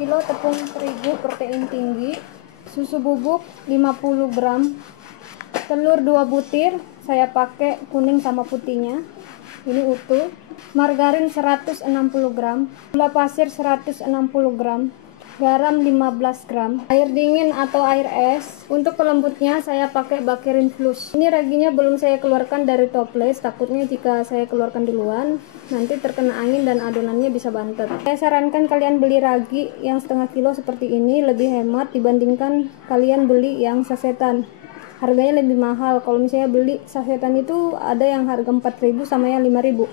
kilo tepung terigu protein tinggi, susu bubuk 50 gram, telur 2 butir, saya pakai kuning sama putihnya, ini utuh, margarin 160 gram, gula pasir 160 gram, garam 15 gram, air dingin atau air es. Untuk pelembutnya saya pakai Bakerin Plus. Ini raginya belum saya keluarkan dari toples, takutnya jika saya keluarkan duluan nanti terkena angin dan adonannya bisa bantet. Saya sarankan kalian beli ragi yang setengah kilo seperti ini, lebih hemat dibandingkan kalian beli yang sasetan. Harganya lebih mahal. Kalau misalnya beli sasetan itu ada yang harga 4.000 sama yang 5.000.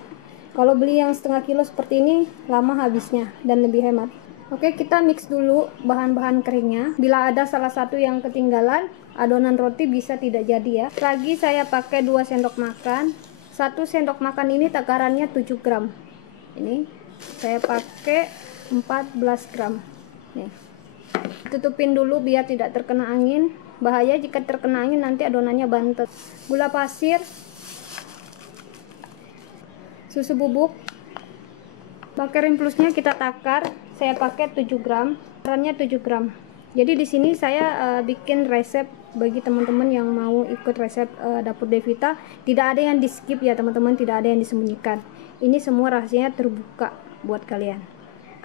Kalau beli yang setengah kilo seperti ini lama habisnya dan lebih hemat. Oke, kita mix dulu bahan-bahan keringnya. Bila ada salah satu yang ketinggalan, adonan roti bisa tidak jadi ya. Ragi saya pakai 2 sendok makan. 1 sendok makan ini takarannya 7 gram. Ini saya pakai 14 gram. Nih. Tutupin dulu biar tidak terkena angin. Bahaya jika terkena angin nanti adonannya bantet. Gula pasir, susu bubuk, Bakerin Plusnya kita takar. Saya pakai 7 gram, takarannya 7 gram. Jadi di sini saya bikin resep bagi teman-teman yang mau ikut resep dapur Devita. Tidak ada yang di skip ya teman-teman, tidak ada yang disembunyikan. Ini semua rahasianya terbuka buat kalian.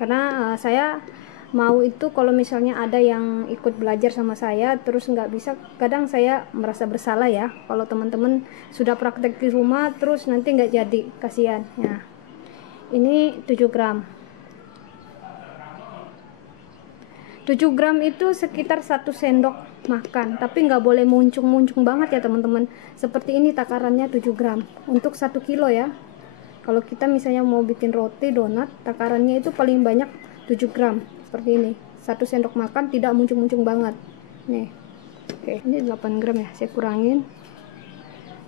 Karena saya mau itu kalau misalnya ada yang ikut belajar sama saya terus nggak bisa, kadang saya merasa bersalah ya kalau teman-teman sudah praktek di rumah terus nanti nggak jadi, kasihan ya. Ini 7 gram. 7 gram itu sekitar 1 sendok makan, tapi nggak boleh muncung-muncung banget ya teman-teman. Seperti ini takarannya 7 gram untuk 1 kilo ya. Kalau kita misalnya mau bikin roti donat, takarannya itu paling banyak 7 gram seperti ini. 1 sendok makan, tidak muncung-muncung banget. Nih. Oke, ini 8 gram ya, saya kurangin.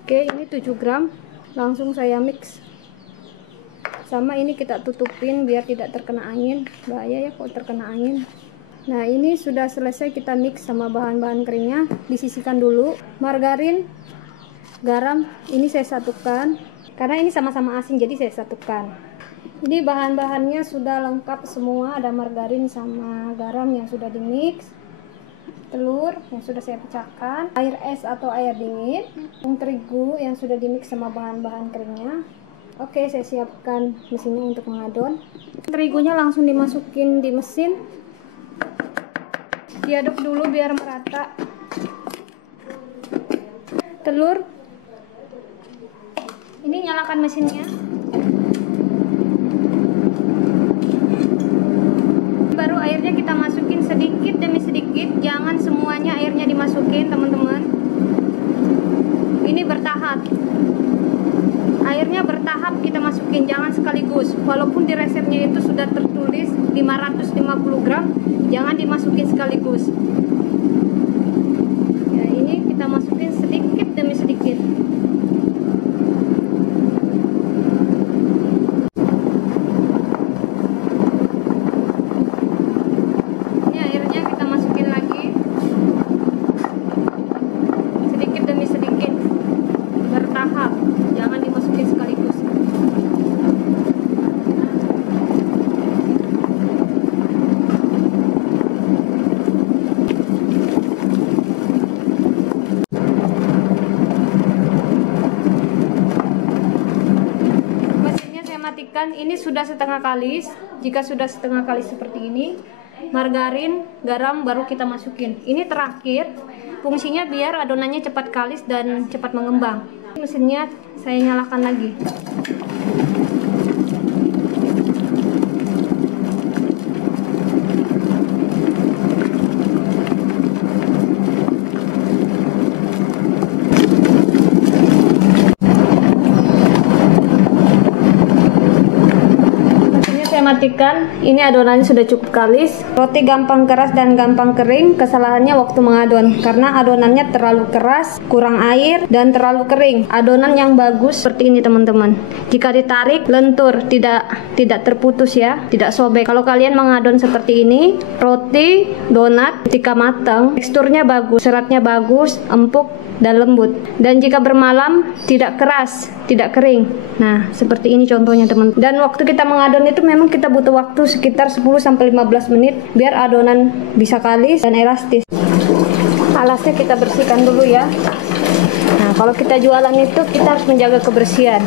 Oke, ini 7 gram. Langsung saya mix. Sama ini kita tutupin biar tidak terkena angin. Bahaya ya kalau terkena angin. Nah, ini sudah selesai kita mix sama bahan-bahan keringnya. Disisihkan dulu. Margarin, garam, ini saya satukan. Karena ini sama-sama asin jadi saya satukan. Ini bahan-bahannya sudah lengkap semua, ada margarin sama garam yang sudah dimix, telur yang sudah saya pecahkan, air es atau air dingin, tepung terigu yang sudah dimix sama bahan-bahan keringnya. Oke, saya siapkan mesinnya untuk mengadon. Terigunya langsung dimasukin di mesin, diaduk dulu biar merata. Telur, ini nyalakan mesinnya. Baru airnya kita masukin sedikit demi sedikit, jangan semuanya airnya dimasukin teman-teman. Ini bertahap, airnya bertahap kita masukin, jangan sekaligus. Walaupun di resepnya itu sudah tertulis 550 gram, jangan dimasukin sekaligus ya. Ini kita masukin sedikit demi sedikit. Ini sudah setengah kalis. Jika sudah setengah kalis seperti ini, margarin, garam baru kita masukin. Ini terakhir, fungsinya biar adonannya cepat kalis dan cepat mengembang. Mesinnya saya nyalakan lagi. Matikan. Ini adonannya sudah cukup kalis. Roti gampang keras dan gampang kering. Kesalahannya waktu mengadon karena adonannya terlalu keras, kurang air dan terlalu kering. Adonan yang bagus seperti ini teman-teman. Jika ditarik lentur, tidak terputus ya, tidak sobek. Kalau kalian mengadon seperti ini, roti donat ketika matang teksturnya bagus, seratnya bagus, empuk dan lembut. Dan jika bermalam tidak keras, tidak kering. Nah, seperti ini contohnya teman. Dan waktu kita mengadon itu memang kita butuh waktu sekitar 10-15 menit biar adonan bisa kalis dan elastis. Alasnya kita bersihkan dulu ya. Nah, kalau kita jualan itu kita harus menjaga kebersihan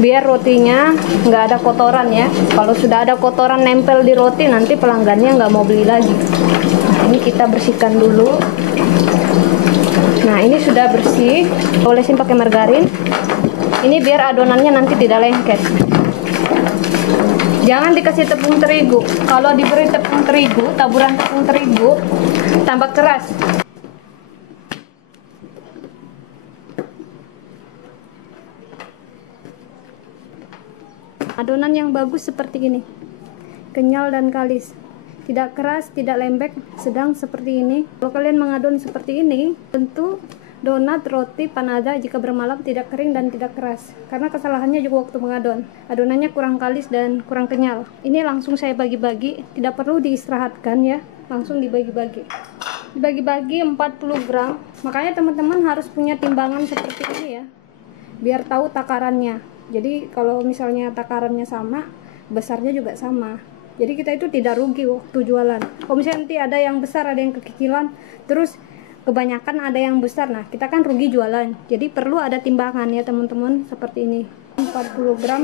biar rotinya nggak ada kotoran ya. Kalau sudah ada kotoran nempel di roti, nanti pelanggannya nggak mau beli lagi. Nah, ini kita bersihkan dulu. Nah, ini sudah bersih. Olesin pakai margarin. Ini biar adonannya nanti tidak lengket. Jangan dikasih tepung terigu. Kalau diberi tepung terigu, taburan tepung terigu, tambah keras. Adonan yang bagus seperti ini, kenyal dan kalis, tidak keras, tidak lembek, sedang seperti ini. Kalau kalian mengadon seperti ini, tentu donat, roti, panada jika bermalam tidak kering dan tidak keras, karena kesalahannya juga waktu mengadon. Adonannya kurang kalis dan kurang kenyal. Ini langsung saya bagi-bagi, tidak perlu diistirahatkan ya, langsung dibagi-bagi. Dibagi-bagi 40 gram, makanya teman-teman harus punya timbangan seperti ini ya, biar tahu takarannya. Jadi kalau misalnya takarannya sama, besarnya juga sama. Jadi kita itu tidak rugi waktu jualan. Kalau misalnya nanti ada yang besar, ada yang kekecilan, terus kebanyakan ada yang besar, nah kita kan rugi jualan. Jadi perlu ada timbangan ya teman-teman, seperti ini. 40 gram.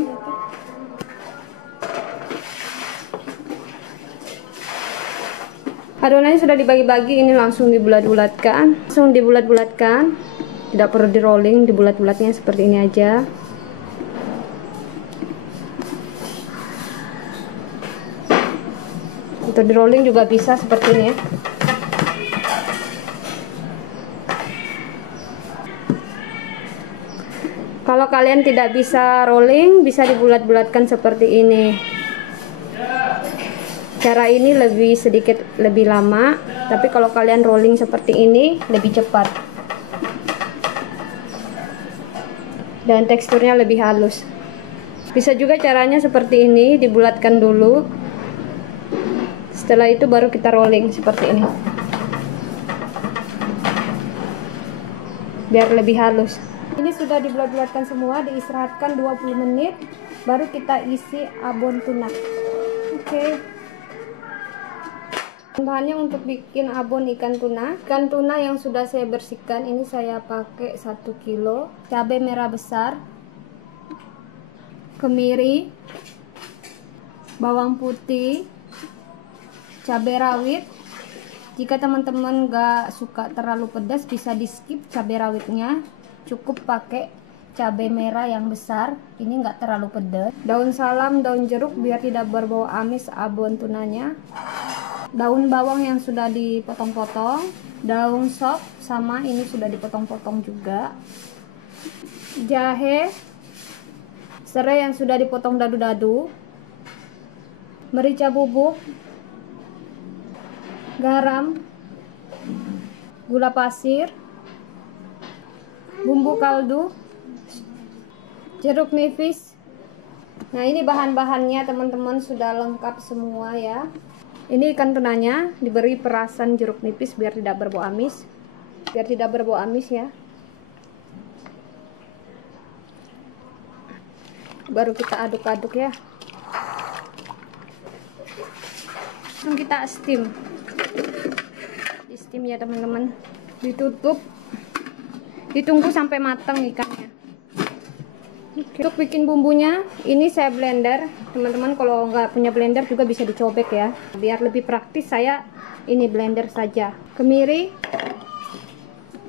Adonannya sudah dibagi-bagi, ini langsung dibulat-bulatkan. Langsung dibulat-bulatkan. Tidak perlu di rolling, dibulat-bulatnya seperti ini aja. Untuk di rolling juga bisa seperti ini ya. Kalau kalian tidak bisa rolling, bisa dibulat-bulatkan seperti ini. Cara ini sedikit lebih lama, tapi kalau kalian rolling seperti ini lebih cepat. Dan teksturnya lebih halus. Bisa juga caranya seperti ini, dibulatkan dulu. Setelah itu baru kita rolling seperti ini, biar lebih halus. Ini sudah dibulat-bulatkan semua, diistirahatkan 20 menit, baru kita isi abon tuna. Oke. Bahannya untuk bikin abon ikan tuna. Ikan tuna yang sudah saya bersihkan, ini saya pakai 1 kilo. Cabai merah besar, kemiri, bawang putih, cabai rawit. Jika teman-teman gak suka terlalu pedas, bisa di skip cabai rawitnya, cukup pakai cabai merah yang besar, ini gak terlalu pedas. Daun salam, daun jeruk biar tidak berbau amis abon tunanya. Daun bawang yang sudah dipotong-potong, daun sop sama ini sudah dipotong-potong juga. Jahe, serai yang sudah dipotong dadu-dadu, merica bubuk, garam, gula pasir, bumbu kaldu, jeruk nipis. Nah, ini bahan-bahannya teman-teman sudah lengkap semua ya. Ini ikan tunanya diberi perasan jeruk nipis biar tidak berbau amis. Biar tidak berbau amis ya. Baru kita aduk-aduk ya. Langsung kita steam. Di steam ya teman-teman. Ditutup. Ditunggu sampai matang ikannya. Untuk bikin bumbunya, ini saya blender. Teman-teman kalau nggak punya blender juga bisa dicobek ya. Biar lebih praktis saya ini blender saja. Kemiri,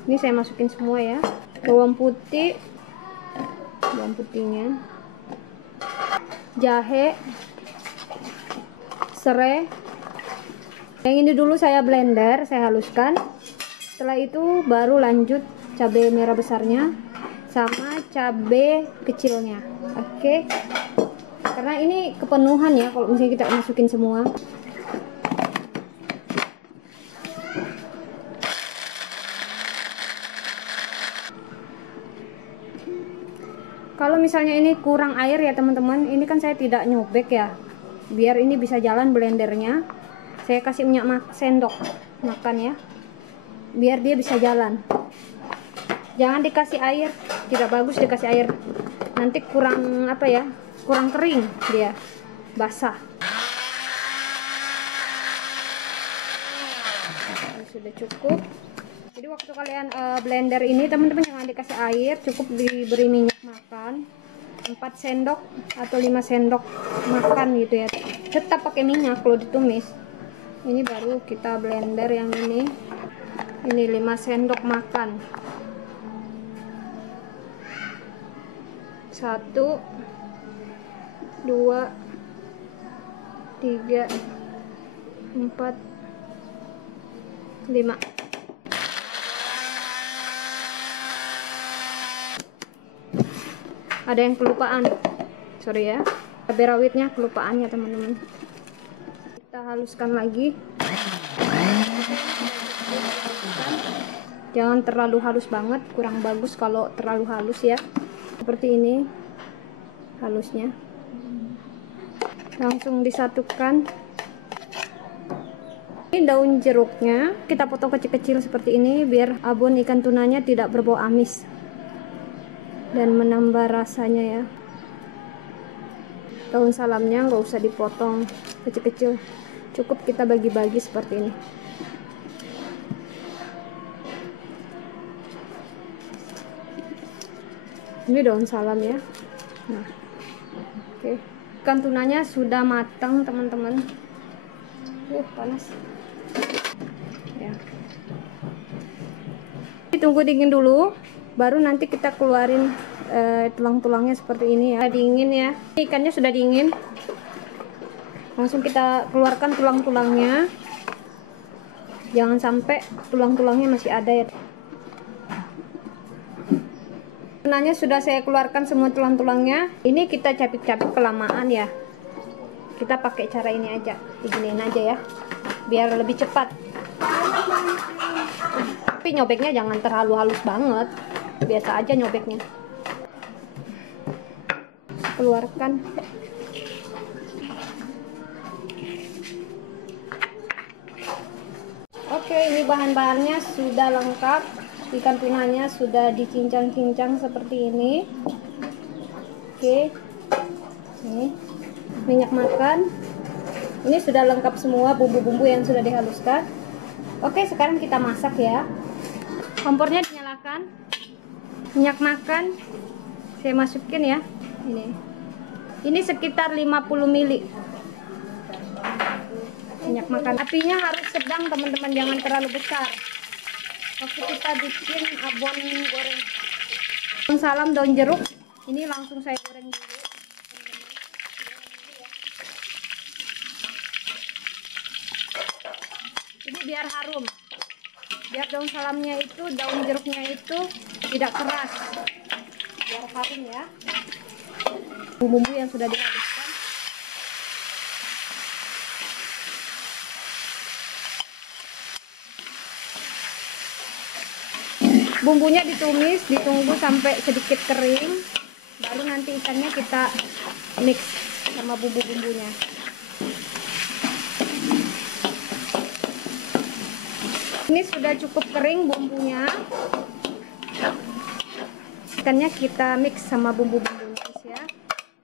ini saya masukin semua ya. Bawang putih, bawang putihnya, jahe, serai. Yang ini dulu saya blender, saya haluskan. Setelah itu baru lanjut cabai merah besarnya sama cabai kecilnya. Oke. Karena ini kepenuhan ya kalau misalnya kita masukin semua. Kalau misalnya ini kurang air ya teman-teman, ini kan saya tidak nyobek ya. Biar ini bisa jalan blendernya, saya kasih minyak sendok makan ya. Biar dia bisa jalan. Jangan dikasih air, tidak bagus dikasih air. Nanti kurang apa ya? Kurang kering dia, basah. Ini sudah cukup. Jadi waktu kalian blender ini teman-teman jangan dikasih air, cukup diberi minyak makan 4 sendok atau 5 sendok makan gitu ya. Tetap pakai minyak kalau ditumis. Ini baru kita blender yang ini 5 sendok makan. 1 2 3 4 5. Ada yang kelupaan, sorry ya, cabai rawitnya kelupaannya teman-teman. Kita haluskan lagi. Jangan terlalu halus banget, kurang bagus kalau terlalu halus ya. Seperti ini halusnya. Langsung disatukan. Ini daun jeruknya kita potong kecil-kecil seperti ini biar abon ikan tunanya tidak berbau amis dan menambah rasanya ya. Daun salamnya nggak usah dipotong kecil-kecil, cukup kita bagi-bagi seperti ini. Ini daun salam ya. Nah, oke. Ikan tunanya sudah matang teman-teman. Panas ya. Tunggu dingin dulu, baru nanti kita keluarin tulang-tulangnya seperti ini ya. Dingin ya, ikannya sudah dingin, langsung kita keluarkan tulang-tulangnya. Jangan sampai tulang-tulangnya masih ada ya. Tunanya sudah saya keluarkan semua tulang-tulangnya. Ini kita capit-capit kelamaan ya, kita pakai cara ini aja, diginiin aja ya biar lebih cepat. Tapi nyobeknya jangan terlalu halus banget, biasa aja nyobeknya. Keluarkan. Oke, ini bahan-bahannya sudah lengkap. Ikan tunanya sudah dicincang-cincang seperti ini. Oke, ini minyak makan. Ini sudah lengkap semua bumbu-bumbu yang sudah dihaluskan. Oke, sekarang kita masak ya. Kompornya dinyalakan. Minyak makan saya masukin ya. Ini sekitar 50 ml minyak makan. Apinya harus sedang teman-teman, jangan terlalu besar. Waktu kita bikin abon goreng daun salam, daun jeruk, ini langsung saya goreng dulu. Ini biar harum, biar daun salamnya itu, daun jeruknya itu tidak keras, biar harum ya. Bumbu yang sudah dihaluskan. Bumbunya ditumis, ditunggu sampai sedikit kering, baru nanti ikannya kita mix sama bumbu-bumbunya. Ini sudah cukup kering bumbunya. Ikannya kita mix sama bumbu-bumbunya ya.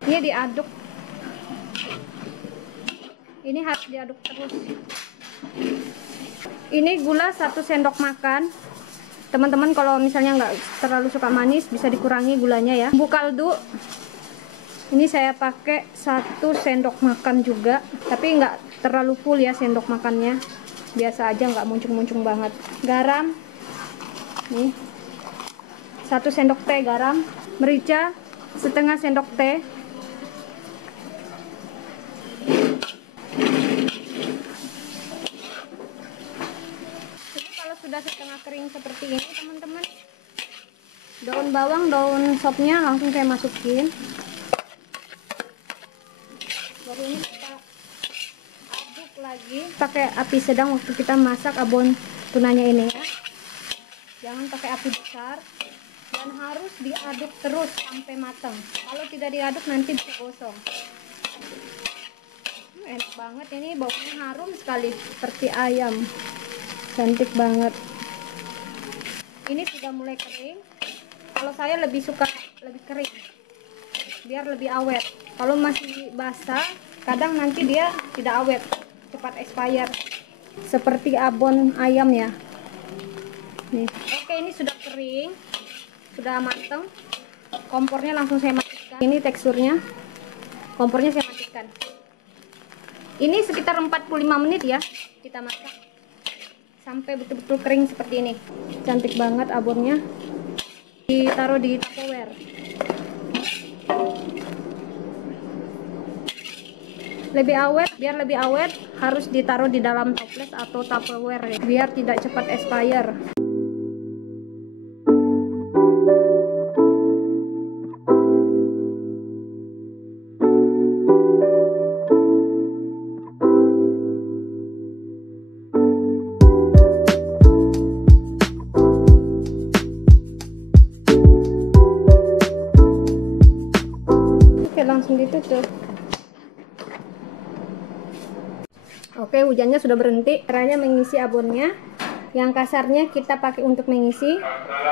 Ini diaduk. Ini harus diaduk terus. Ini gula 1 sendok makan. Teman-teman kalau misalnya nggak terlalu suka manis bisa dikurangi gulanya ya. Bumbu kaldu. Ini saya pakai 1 sendok makan juga, tapi nggak terlalu full ya sendok makannya. Biasa aja, nggak muncung-muncung banget. Garam. Nih. 1 sendok teh garam. Merica setengah sendok teh. Sudah setengah kering seperti ini teman-teman, daun bawang, daun sopnya langsung saya masukin. Baru ini kita aduk lagi pakai api sedang waktu kita masak abon tunanya ini ya. Jangan pakai api besar dan harus diaduk terus sampai matang. Kalau tidak diaduk nanti bisa gosong. Enak banget ini, baunya harum sekali seperti ayam. Cantik banget. Ini sudah mulai kering. Kalau saya lebih suka lebih kering, biar lebih awet. Kalau masih basah, kadang nanti dia tidak awet, cepat expire. Seperti abon ayam ya. Nih. Oke, ini sudah kering, sudah matang. Kompornya langsung saya matikan. Ini teksturnya. Kompornya saya matikan. Ini sekitar 45 menit ya kita masak sampai betul-betul kering seperti ini. Cantik banget abonnya. Ditaruh di Tupperware. Lebih awet, biar lebih awet harus ditaruh di dalam toples atau Tupperware biar tidak cepat expire. Oke, langsung ditutup. Oke, hujannya sudah berhenti. Caranya mengisi abonnya. Yang kasarnya kita pakai untuk mengisi,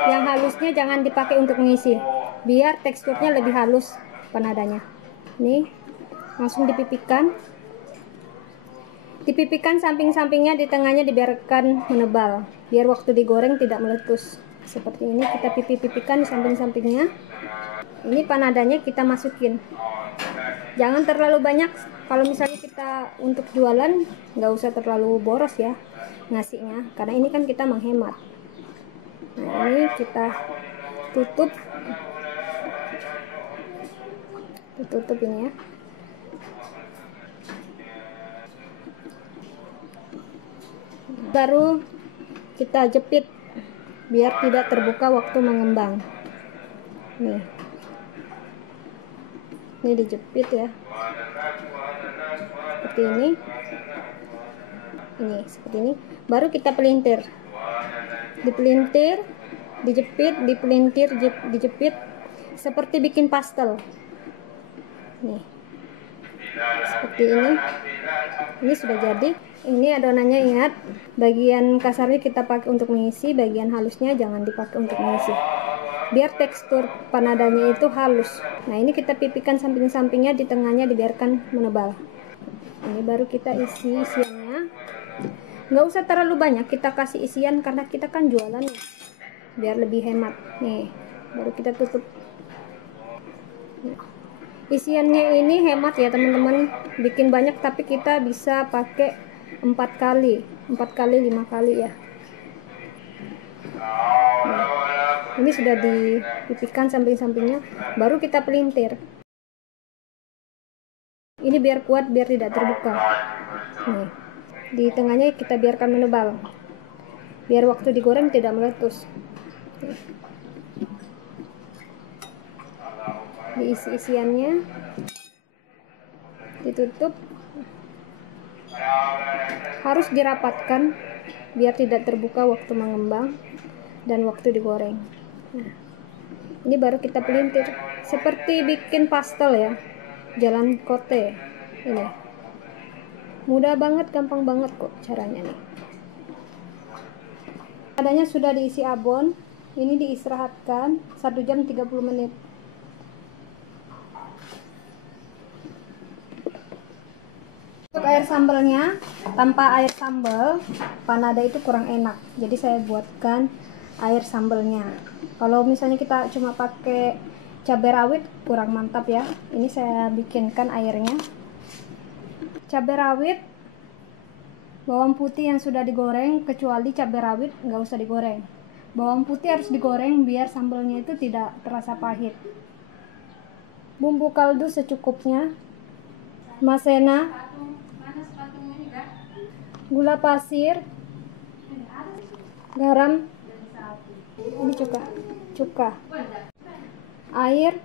yang halusnya jangan dipakai untuk mengisi, biar teksturnya lebih halus panadanya. Nih, langsung dipipikan. Dipipikan samping-sampingnya, di tengahnya dibiarkan menebal, biar waktu digoreng tidak meletus. Seperti ini kita pipikan di samping-sampingnya. Ini panadanya kita masukin. Jangan terlalu banyak. Kalau misalnya kita untuk jualan, nggak usah terlalu boros ya ngasihnya, karena ini kan kita menghemat. Nah, ini kita tutup ini ya. Baru kita jepit biar tidak terbuka waktu mengembang. Ini dijepit ya, seperti ini. Seperti ini. Baru kita pelintir, dipelintir, dijepit, dipelintir, dijepit, seperti bikin pastel. Nih, seperti ini. Ini sudah jadi. Ini adonannya, ingat, bagian kasarnya kita pakai untuk mengisi, bagian halusnya jangan dipakai untuk mengisi, biar tekstur panadanya itu halus. Nah, ini kita pipikan samping-sampingnya, di tengahnya dibiarkan menebal. Ini baru kita isi isiannya. Nggak usah terlalu banyak kita kasih isian, karena kita kan jualan ya, biar lebih hemat. Nih, baru kita tutup. Isiannya ini hemat ya teman-teman, bikin banyak tapi kita bisa pakai 4 kali 5 kali ya. Nah, ini sudah dipipikan samping-sampingnya, baru kita pelintir. Ini biar kuat, biar tidak terbuka. Nih, di tengahnya kita biarkan menebal, biar waktu digoreng tidak meletus. Diisi isiannya, ditutup. Harus dirapatkan biar tidak terbuka waktu mengembang dan waktu digoreng. Nah, ini baru kita pelintir seperti bikin pastel ya, jalan kote. Ini mudah banget, gampang banget kok caranya nih. Adanya sudah diisi abon, ini diistirahatkan 1 jam 30 menit. Untuk air sambalnya, tanpa air sambal panada itu kurang enak, jadi saya buatkan air sambalnya. Kalau misalnya kita cuma pakai cabai rawit kurang mantap ya, ini saya bikinkan airnya. Cabai rawit, bawang putih yang sudah digoreng, kecuali cabai rawit nggak usah digoreng. Bawang putih harus digoreng biar sambalnya itu tidak terasa pahit. Bumbu kaldu secukupnya, maizena, gula pasir, garam, ini cuka, air,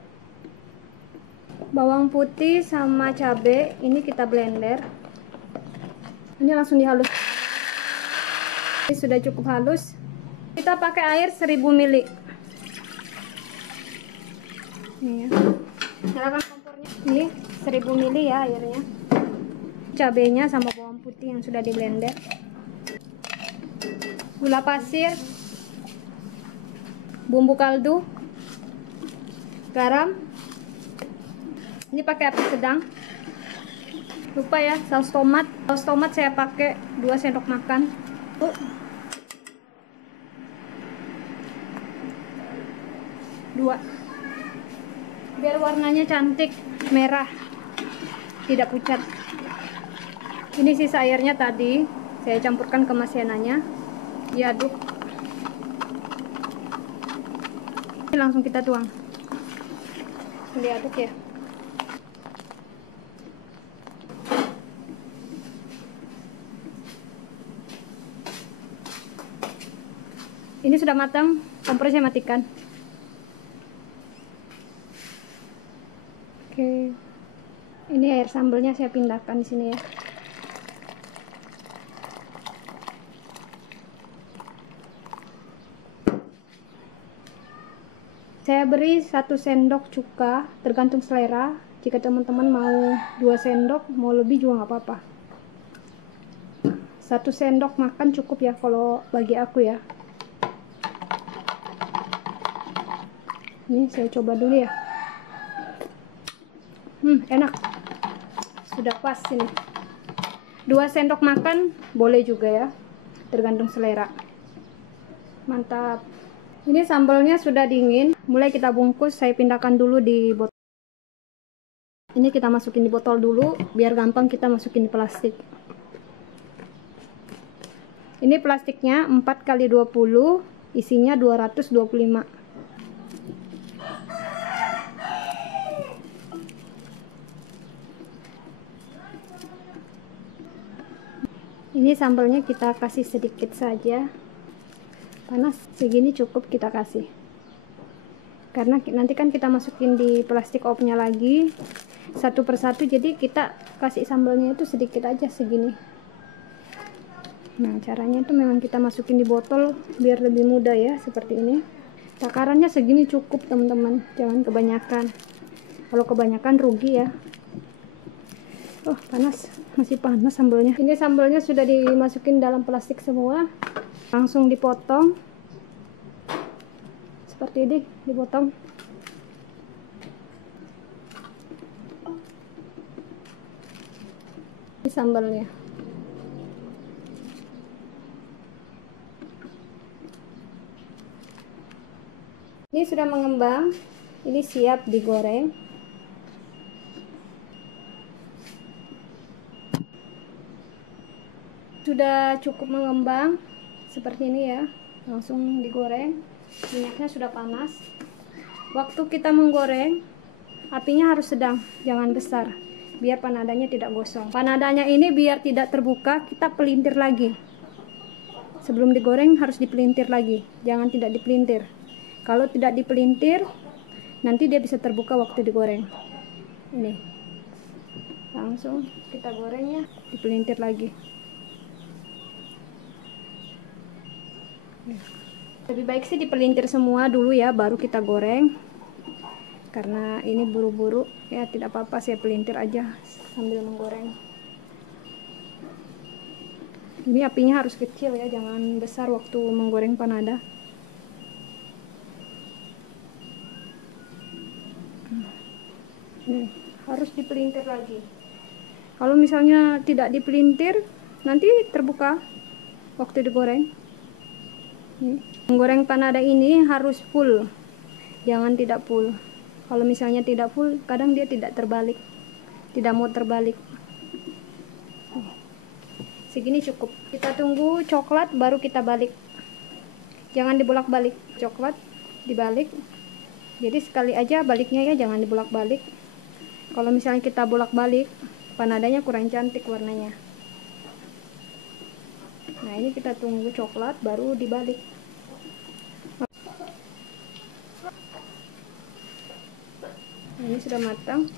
bawang putih sama cabai, ini kita blender. Ini langsung dihalus. Ini sudah cukup halus. Kita pakai air 1000 ml. Ini ya. Nyalakan kompornya. Ini 1000 ml ya airnya. Cabenya sama bawang putih yang sudah di blender, gula pasir, bumbu kaldu, garam. Ini pakai api sedang. Lupa ya, saus tomat. Saus tomat saya pakai 2 sendok makan. 2. Biar warnanya cantik, merah, tidak pucat. Ini sisa airnya tadi saya campurkan ke masinannya, diaduk. Ini langsung kita tuang, diaduk ya. Ini sudah matang, kompor saya matikan. Oke, ini air sambalnya saya pindahkan di sini ya. Saya beri 1 sendok cuka, tergantung selera. Jika teman-teman mau 2 sendok, mau lebih juga nggak apa-apa. 1 sendok makan cukup ya kalau bagi aku ya. Ini saya coba dulu ya. Enak. Sudah pas ini. 2 sendok makan boleh juga ya, tergantung selera. Mantap. Ini sambalnya sudah dingin, mulai kita bungkus. Saya pindahkan dulu di botol. Ini kita masukin di botol dulu, biar gampang kita masukin di plastik. Ini plastiknya 4x20, isinya 225. Ini sambalnya kita kasih sedikit saja, panas segini cukup kita kasih, karena nanti kan kita masukin di plastik opnya lagi satu persatu, jadi kita kasih sambalnya itu sedikit aja segini. Nah, caranya itu memang kita masukin di botol biar lebih mudah ya, seperti ini. Takarannya segini cukup teman-teman, jangan kebanyakan. Kalau kebanyakan rugi ya. Oh, panas, masih panas sambalnya. Ini sambalnya sudah dimasukin dalam plastik semua, langsung dipotong seperti ini, dipotong. Ini sambalnya. Ini sudah mengembang, ini siap digoreng. Sudah cukup mengembang seperti ini ya, langsung digoreng. Minyaknya sudah panas. Waktu kita menggoreng, apinya harus sedang, jangan besar, biar panadanya tidak gosong. Panadanya ini biar tidak terbuka, kita pelintir lagi. Sebelum digoreng harus dipelintir lagi, jangan tidak dipelintir. Kalau tidak dipelintir, nanti dia bisa terbuka waktu digoreng. Ini langsung kita gorengnya, dipelintir lagi. Lebih baik sih dipelintir semua dulu ya, baru kita goreng. Karena ini buru-buru ya, tidak apa-apa, saya pelintir aja sambil menggoreng. Ini apinya harus kecil ya, jangan besar waktu menggoreng panada. Harus dipelintir lagi. Kalau misalnya tidak dipelintir, nanti terbuka waktu digoreng. Menggoreng panada ini harus full, jangan tidak full. Kalau misalnya tidak full, kadang dia tidak terbalik, tidak mau terbalik. Segini cukup. Kita tunggu coklat baru kita balik, jangan dibolak-balik. Coklat dibalik, jadi sekali aja baliknya ya, jangan dibolak-balik. Kalau misalnya kita bolak-balik, panadanya kurang cantik warnanya. Nah, ini kita tunggu coklat baru dibalik. Nah, ini sudah matang,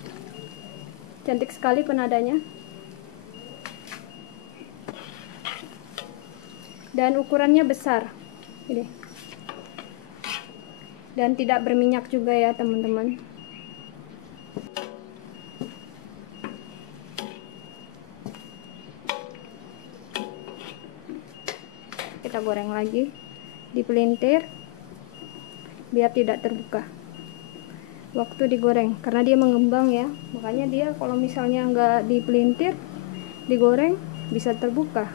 cantik sekali panadanya. Dan ukurannya besar ini, dan tidak berminyak juga ya teman-teman. Kita goreng lagi, dipelintir biar tidak terbuka. waktu digoreng karena dia mengembang ya, makanya dia kalau misalnya nggak dipelintir digoreng bisa terbuka.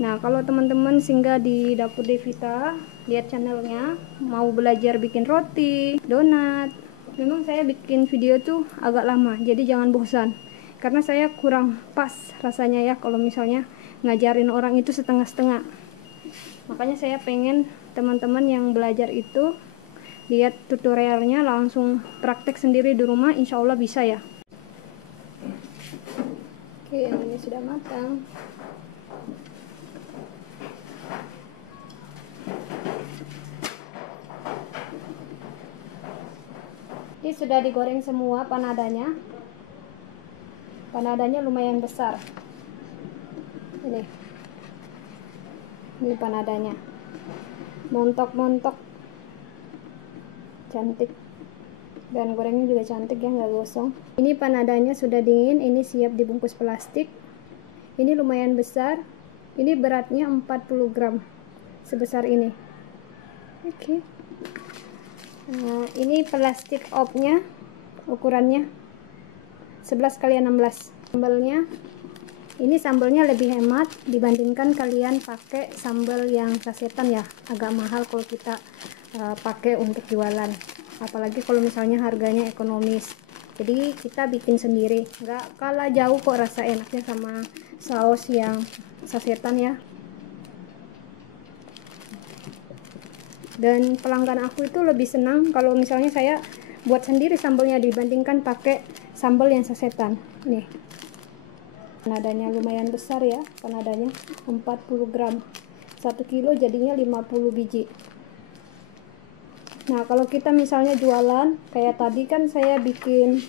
Nah, kalau teman-teman singgah di Dapur Devita, lihat channelnya, mau belajar bikin roti, donat. Memang saya bikin video tuh agak lama, jadi jangan bosan. Karena saya kurang pas rasanya ya kalau misalnya ngajarin orang itu setengah-setengah. Makanya saya pengen teman-teman yang belajar itu lihat tutorialnya langsung praktek sendiri di rumah, insya Allah bisa ya. Oke, yang ini sudah matang. Ini sudah digoreng semua panadanya. Panadanya lumayan besar. Ini panadanya. Montok-montok. Cantik. Dan gorengnya juga cantik ya, nggak gosong. Ini panadanya sudah dingin, ini siap dibungkus plastik. Ini lumayan besar. Ini beratnya 40 gram. Sebesar ini. Oke. Nah, ini plastik opnya, ukurannya 11 x 16. Sambalnya, ini sambalnya lebih hemat dibandingkan kalian pakai sambal yang sasetan ya, agak mahal kalau kita pakai untuk jualan, apalagi kalau misalnya harganya ekonomis. Jadi kita bikin sendiri, nggak kalah jauh kok rasa enaknya sama saus yang sasetan ya. Dan pelanggan aku itu lebih senang kalau misalnya saya buat sendiri sambalnya dibandingkan pakai sambal yang sasetan. Nih, panadanya lumayan besar ya, panadanya 40 gram, 1 kilo jadinya 50 biji. Nah, kalau kita misalnya jualan kayak tadi kan saya bikin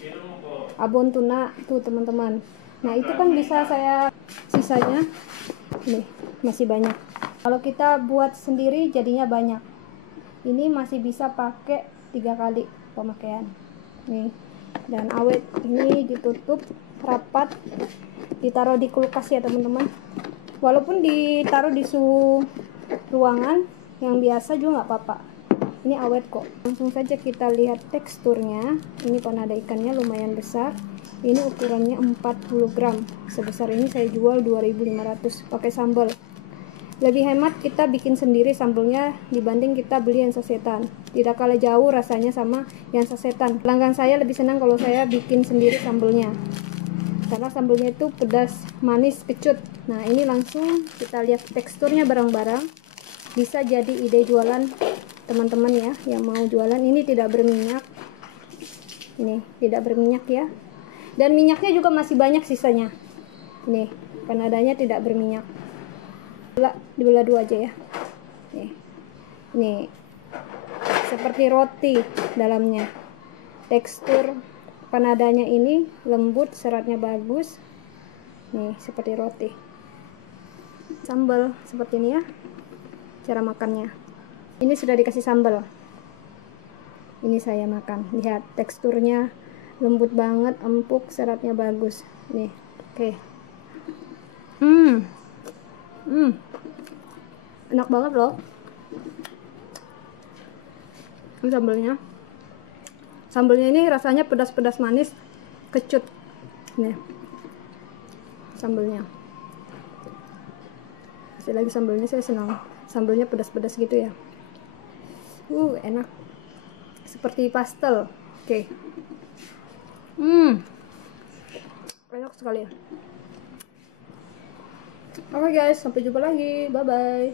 abon tuna tuh teman-teman. Nah, itu kan bisa saya sisanya nih masih banyak. Kalau kita buat sendiri jadinya banyak. Ini masih bisa pakai 3 kali pemakaian nih, dan awet. Ini ditutup rapat, ditaruh di kulkas ya teman-teman. Walaupun ditaruh di suhu ruangan yang biasa juga nggak apa-apa, ini awet kok. Langsung saja kita lihat teksturnya. Ini panada ikannya lumayan besar, ini ukurannya 40 gram. Sebesar ini saya jual 2.500 pakai sambal. Lebih hemat kita bikin sendiri sambalnya dibanding kita beli yang sasetan. Tidak kalah jauh rasanya sama yang sasetan. Pelanggan saya lebih senang kalau saya bikin sendiri sambalnya, karena sambalnya itu pedas, manis, kecut. Nah, ini langsung kita lihat teksturnya bareng-bareng. Bisa jadi ide jualan teman-teman ya yang mau jualan. Ini tidak berminyak. Ini tidak berminyak ya. Dan minyaknya juga masih banyak sisanya. Ini panadanya tidak berminyak. Dibelah dua aja ya. Nih seperti roti dalamnya. Tekstur panadanya ini lembut, seratnya bagus. Nih seperti roti. Sambal seperti ini ya cara makannya. Ini sudah dikasih sambal. Ini saya makan. Lihat teksturnya lembut banget, empuk, seratnya bagus. Nih, oke. Enak banget loh. Ini sambalnya ini rasanya pedas-pedas manis, kecut. Nih sambalnya. Kasih lagi sambalnya, saya senang sambalnya pedas-pedas gitu ya. Enak. Seperti pastel. Oke. Enak sekali. Oke guys, sampai jumpa lagi. Bye bye.